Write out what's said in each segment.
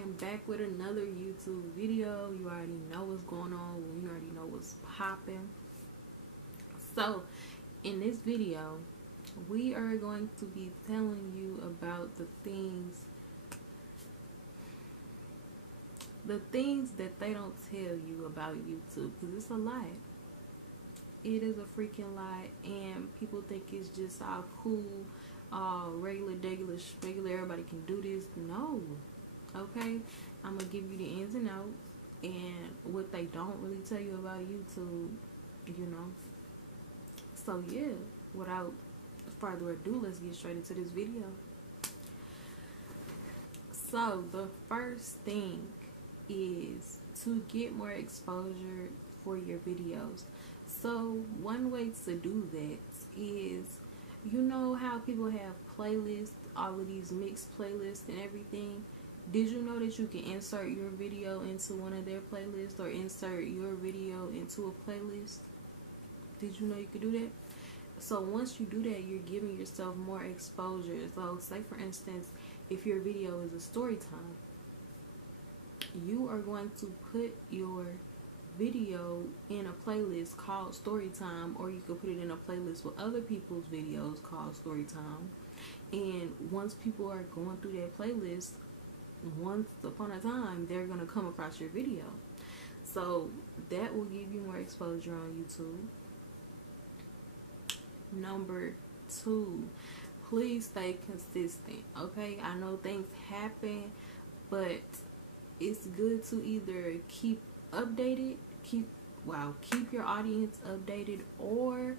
am back with another YouTube video. You already know what's going on. You already know what's popping. So, in this video, we are going to be telling you about the things that they don't tell you about YouTube, because it's a lie. It is a freaking lie, and people think it's just all cool, regular, everybody can do this. No. Okay, I'm gonna give you the ins and outs and what they don't really tell you about YouTube, you know. So yeah, without further ado, let's get straight into this video. So the first thing is to get more exposure for your videos. So one way to do that is, you know how people have playlists, all of these mixed playlists and everything. Did you know that you can insert your video into one of their playlists, or insert your video into a playlist? Did you know you could do that? So once you do that, you're giving yourself more exposure. So say for instance, if your video is a story time, you are going to put your video in a playlist called story time, or you could put it in a playlist with other people's videos called story time. And once people are going through that playlist, once upon a time, they're going to come across your video. So that will give you more exposure on YouTube. Number 2, please stay consistent. Okay, I know things happen, but it's good to either keep updated, keep your audience updated, or,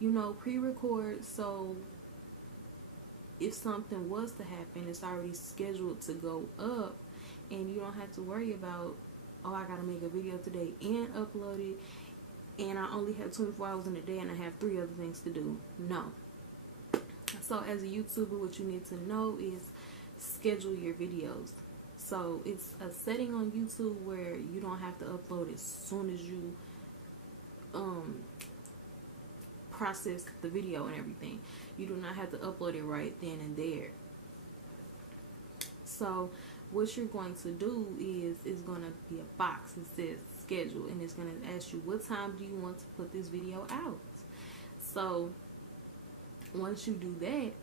you know, pre-record, so if something was to happen, it's already scheduled to go up, and you don't have to worry about, oh, I gotta make a video today and upload it, and I only have 24 hours in a day and I have 3 other things to do. No. So as a YouTuber, what you need to know is schedule your videos. So it's a setting on YouTube where you don't have to upload as soon as you process the video and everything. You do not have to upload it right then and there. So what you're going to do is, it's going to be a box that says schedule, and it's going to ask you, what time do you want to put this video out? So once you do that,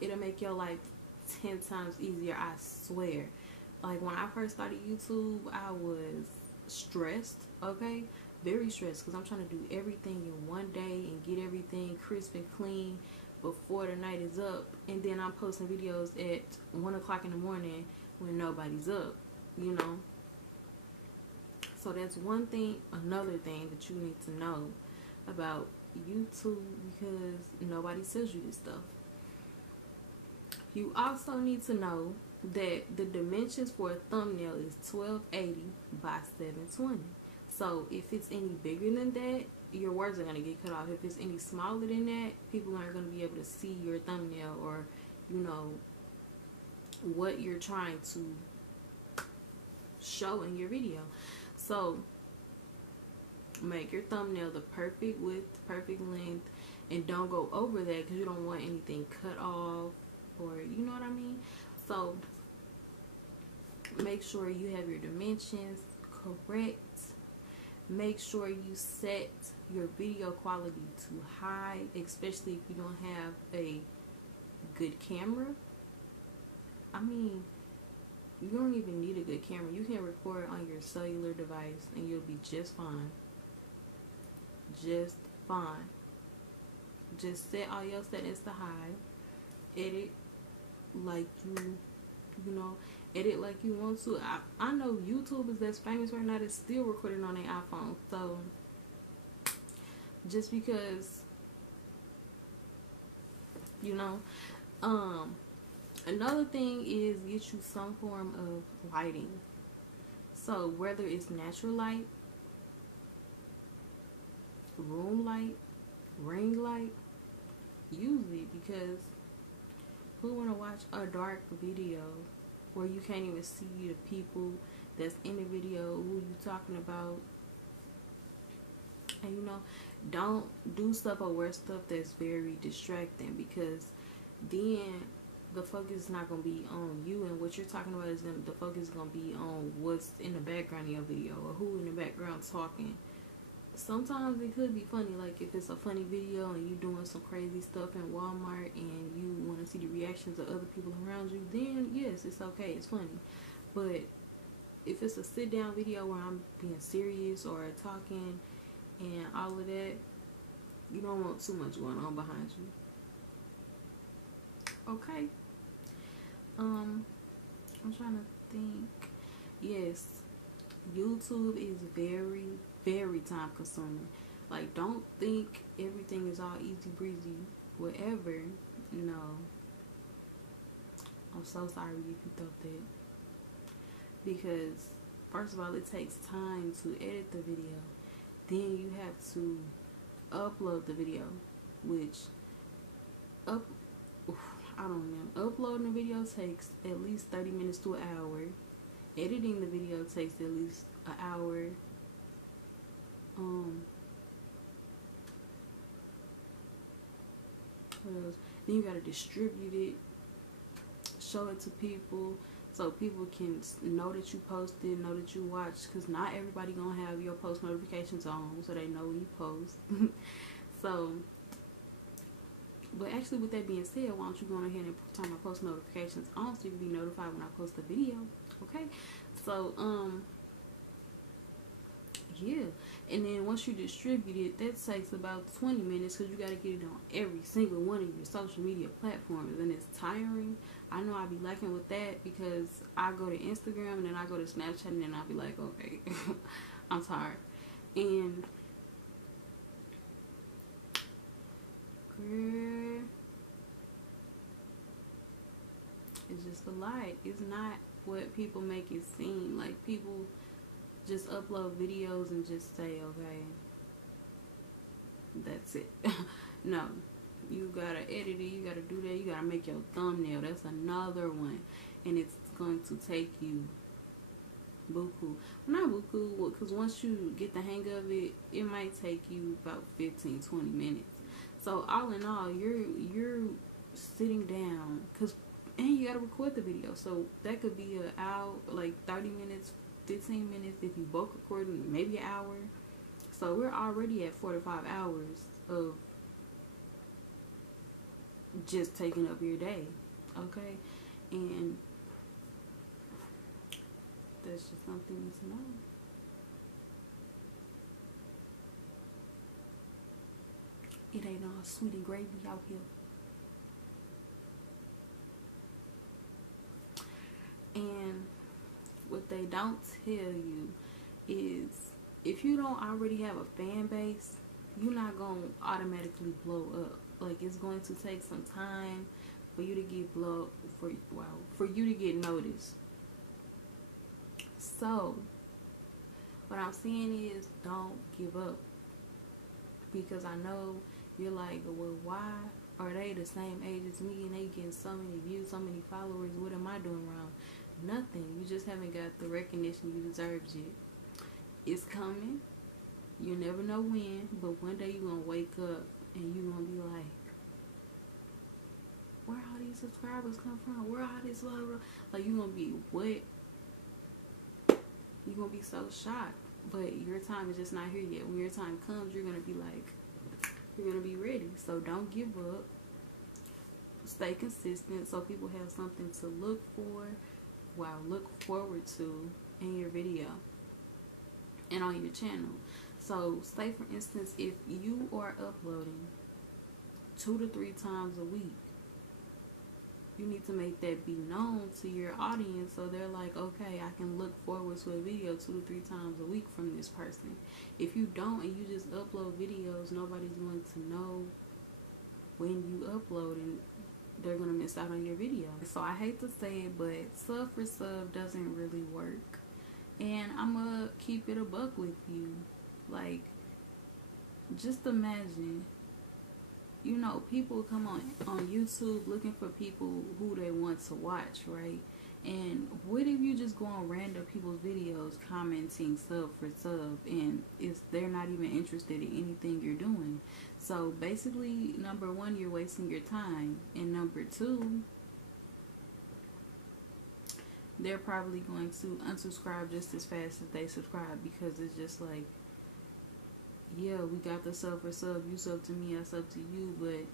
it'll make your life 10 times easier, I swear. Like when I first started YouTube, I was stressed, okay? Very stressed, because I'm trying to do everything in one day and get everything crisp and clean before the night is up, and then I'm posting videos at 1 o'clock in the morning when nobody's up, you know. So that's one thing. Another thing that you need to know about YouTube, because nobody tells you this stuff. You also need to know that the dimensions for a thumbnail is 1280 by 720. So if it's any bigger than that, your words are going to get cut off. If it's any smaller than that, people aren't going to be able to see your thumbnail, or, you know, what you're trying to show in your video. So make your thumbnail the perfect width, perfect length, and don't go over that, because you don't want anything cut off, or, you know what I mean. So make sure you have your dimensions correct. Make sure you set your video quality to high, especially if you don't have a good camera. I mean, you don't even need a good camera. You can record on your cellular device and you'll be just fine. Just fine. Just set all your settings to high. Edit like you know, edit like you want to. I know YouTubers that's famous right now that's still recording on their iPhone. So just because, you know, another thing is get you some form of lighting. So whether it's natural light, room light, ring light, use it, because who want to watch a dark video where you can't even see the people that's in the video, who you talking about? And, you know, don't do stuff or wear stuff that's very distracting, because then the focus is not gonna be on you and what you're talking about. The focus is gonna be on what's in the background of your video or who in the background talking. Sometimes it could be funny, like if it's a funny video and you doing some crazy stuff in Walmart and you want to see the reactions of other people around you, then yes, it's okay, it's funny. But if it's a sit down video where I'm being serious or talking and all of that, you don't want too much going on behind you. Okay. I'm trying to think. Yes, YouTube is very, very time consuming. Like, don't think everything is all easy breezy, whatever. No. I'm so sorry if you thought that. Because, first of all, it takes time to edit the video. Then you have to upload the video, which, I don't know. Uploading the video takes at least 30 minutes to an hour. Editing the video takes at least an hour. What else? Then you gotta distribute it, show it to people, so people can know that you posted, know that you watched. Cause not everybody gonna have your post notifications on, so they know when you post. So, but actually, with that being said, why don't you go ahead and turn my post notifications on so you can be notified when I post a video? Okay. So, yeah, and then once you distribute it, that takes about 20 minutes because you got to get it on every single one of your social media platforms, and it's tiring. I know I'll be lacking with that because I go to Instagram and then I go to Snapchat and then I'll be like, okay, I'm tired. And girl, it's just a lot. It's not what people make it seem. Like, people just upload videos and just say, okay, that's it. No, you gotta edit it, you gotta do that, you gotta make your thumbnail. That's another one, and it's going to take you buku. Not buku, because once you get the hang of it, it might take you about 15-20 minutes. So all in all, you're sitting down, and you gotta record the video, so that could be an hour, like 30 minutes, 15 minutes if you both recording, maybe an hour. So we're already at 4 to 5 hours of just taking up your day, okay? And that's just something to know. It ain't all sweet and gravy out here. And what they don't tell you is, if you don't already have a fan base, you're not going to automatically blow up. Like, it's going to take some time for you to get for you to get noticed. So what I'm saying is, don't give up. Because I know you're like, well, why are they the same age as me and they getting so many views, so many followers? What am I doing wrong? Nothing. You just haven't got the recognition you deserve yet. It's coming. You never know when, but one day you're gonna wake up and you're gonna be like, where all these subscribers come from? Where all this blah, blah? Like, you're gonna be what? You're gonna be so shocked. But your time is just not here yet. When your time comes, you're gonna be like, you're gonna be ready. So don't give up. Stay consistent so people have something to look forward to in your video and on your channel. So say, for instance, if you are uploading 2 to 3 times a week, you need to make that be known to your audience, so they're like, okay, I can look forward to a video 2 to 3 times a week from this person. If you don't and you just upload videos, nobody's going to know when you upload, and they're going to miss out on your video. So I hate to say it, but sub for sub doesn't really work. And I'm going to keep it a buck with you. Like, just imagine, you know, people come on YouTube looking for people who they want to watch, right? And what if you just go on random people's videos commenting sub for sub, and they're not even interested in anything you're doing? So basically, number one, you're wasting your time, and number two, they're probably going to unsubscribe just as fast as they subscribe, because it's just like, yeah, we got the sub for sub, you sub to me, I sub to you, but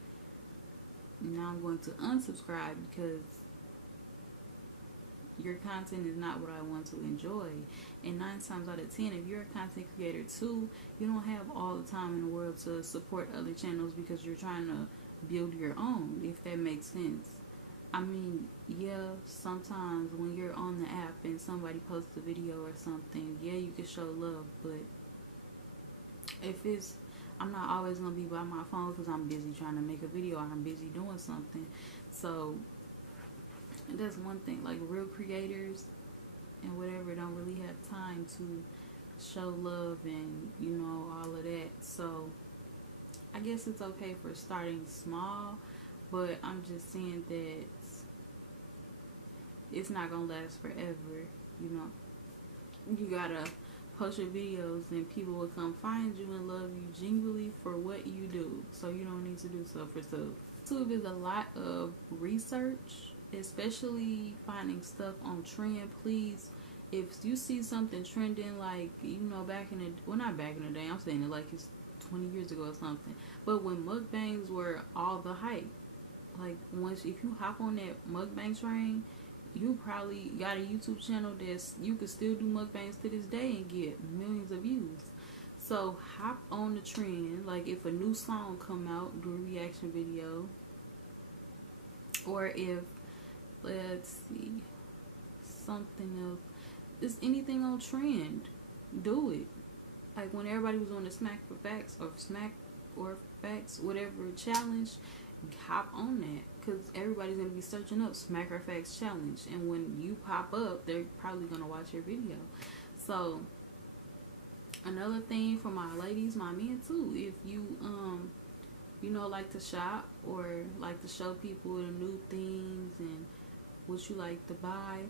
now I'm going to unsubscribe because your content is not what I want to enjoy. And 9 times out of 10, if you're a content creator too, you don't have all the time in the world to support other channels because you're trying to build your own, if that makes sense. I mean, yeah, sometimes when you're on the app and somebody posts a video or something, yeah, you can show love, but if it's, I'm not always going to be by my phone because I'm busy trying to make a video or I'm busy doing something. So that's one thing. Like, real creators and whatever don't really have time to show love and, you know, all of that. So I guess it's okay for starting small, but I'm just saying that it's not gonna last forever. You know, you gotta post your videos and people will come find you and love you genuinely for what you do. So you don't need to do stuff for stuff. YouTube is a lot of research, especially finding stuff on trend. Please, if you see something trending, like, you know, back in the, well, not back in the day, I'm saying it like it's 20 years ago or something, but when mukbangs were all the hype, like, once, if you hop on that mukbang train, you probably got a YouTube channel that's, you could still do mukbangs to this day and get millions of views. So hop on the trend. Like, if a new song come out, do a reaction video. Or if, let's see, something else, just anything on trend, do it. Like, when everybody was on the Smack or Facts, whatever challenge, hop on that, because everybody's going to be searching up Smack or Facts challenge, and when you pop up, they're probably going to watch your video. So another thing for my ladies, my men too, if you you know, like to shop or like to show people the new things and what you like to buy,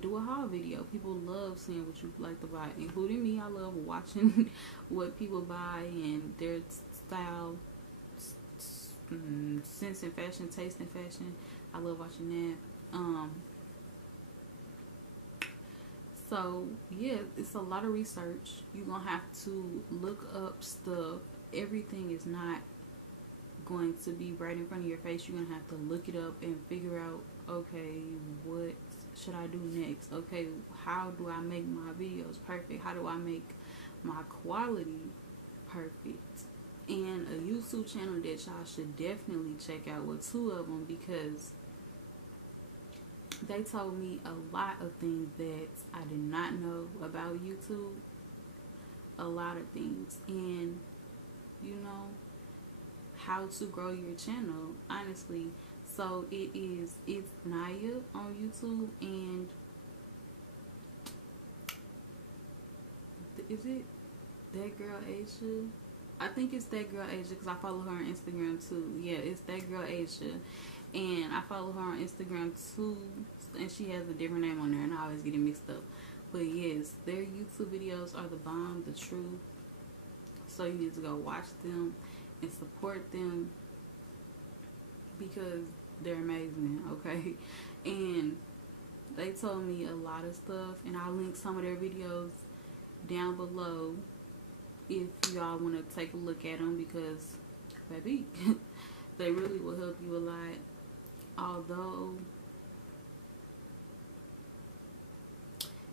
do a haul video. People love seeing what you like to buy, including me. I love watching what people buy and their style, sense in fashion, taste in fashion. I love watching that. So yeah, it's a lot of research. You're gonna have to look up stuff. Everything is not going to be right in front of your face. You're gonna have to look it up and figure out, okay, what should I do next? Okay, how do I make my videos perfect? How do I make my quality perfect? And a YouTube channel that y'all should definitely check out, with 2 of them, because they told me a lot of things that I did not know about YouTube. A lot of things. And, you know, how to grow your channel, honestly. So it's Naya on YouTube, and is it Thatgirlasia? I think it's Thatgirlasia because I follow her on Instagram too. Yeah, it's Thatgirlasia, and I follow her on Instagram too, and she has a different name on there, and I always get it mixed up. But yes, their YouTube videos are the bomb, the truth. So you need to go watch them and support them because they're amazing, okay? And they told me a lot of stuff, and I'll link some of their videos down below if y'all want to take a look at them, because baby, they really will help you a lot. Although,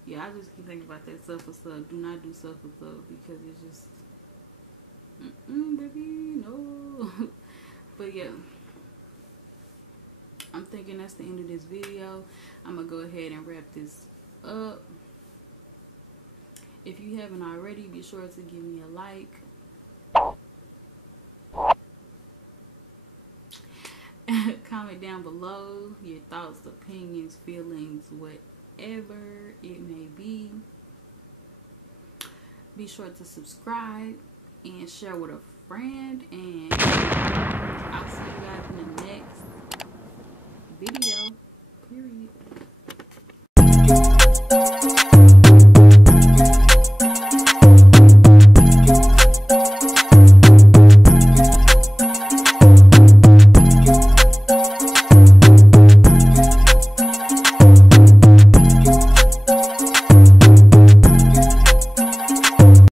yeah, I just keep thinking about that stuff for stuff. Do not do stuff for stuff, because it's just baby, no. But yeah, I'm thinking that's the end of this video. I'm gonna go ahead and wrap this up. If you haven't already, be sure to give me a like. Comment down below your thoughts, opinions, feelings, whatever it may be. Be sure to subscribe and share with a friend. And I'll see you guys in the next